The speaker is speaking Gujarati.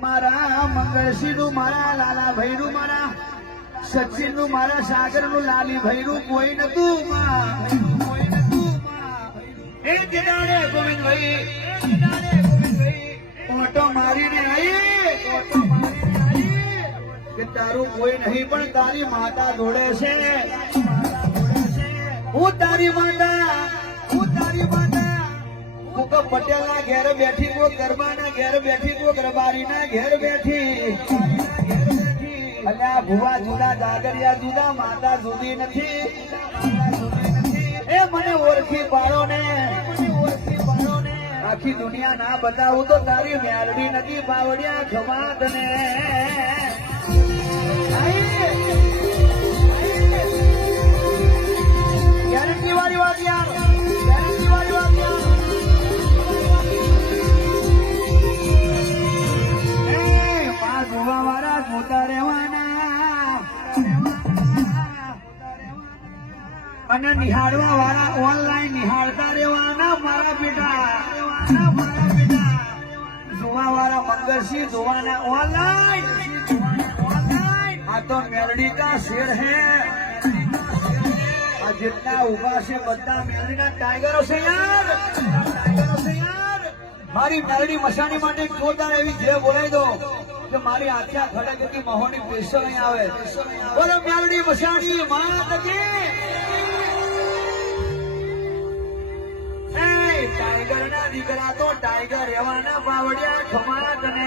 મારા મંગળસિંહનું મારા લાલાભાઈ નું મારા સચિનનું મારા સાગરનું લાલી ભૈરું કોઈ નતું. ઓટો મારીને આવી. કે તારું કોઈ નહીં, પણ તારી માતા દોડે છે. હું તારી માતા, હું તારી માતા. હું તો પટેલના ઘેર બેઠી કો ગરબાના ઘેર બેઠી કો ગરબારીના ઘેર બેઠી. અલ્યા ભુવા જુદા જાગરિયા જુદા માતા જુદી નથી એ મને ઓળખી પાડો ને આખી દુનિયા ના બતાવું તો તારી મેલડી નથી બાવડિયા ખમાત ને ગેરંટી વાળી વાત યાર અને નિહાળવા વાળા ઓનલાઈન નિહાળતા રહેવાના મારા બેટા. મારા જોવા વાળા મંગળસિંહ, જોવાના ઓનલાઈન આ તો મેરડી કા શેર હે. આ જેટલા ઊભા છે બધા મેલડીના ટાઈગરો છે યાર. યાર મારી મેરડી મસાણી માટે જોરદાર એવી જે બોલાવી દો કે મારી આખ્યા ખડકથી મહોની પૈસો નહીં આવે. બોલો, મેરડી મસાણી, મારા કી ટાઈગર ના દીકરા તો ટાઈગર એવાના બાવડ્યા ખમારા તને.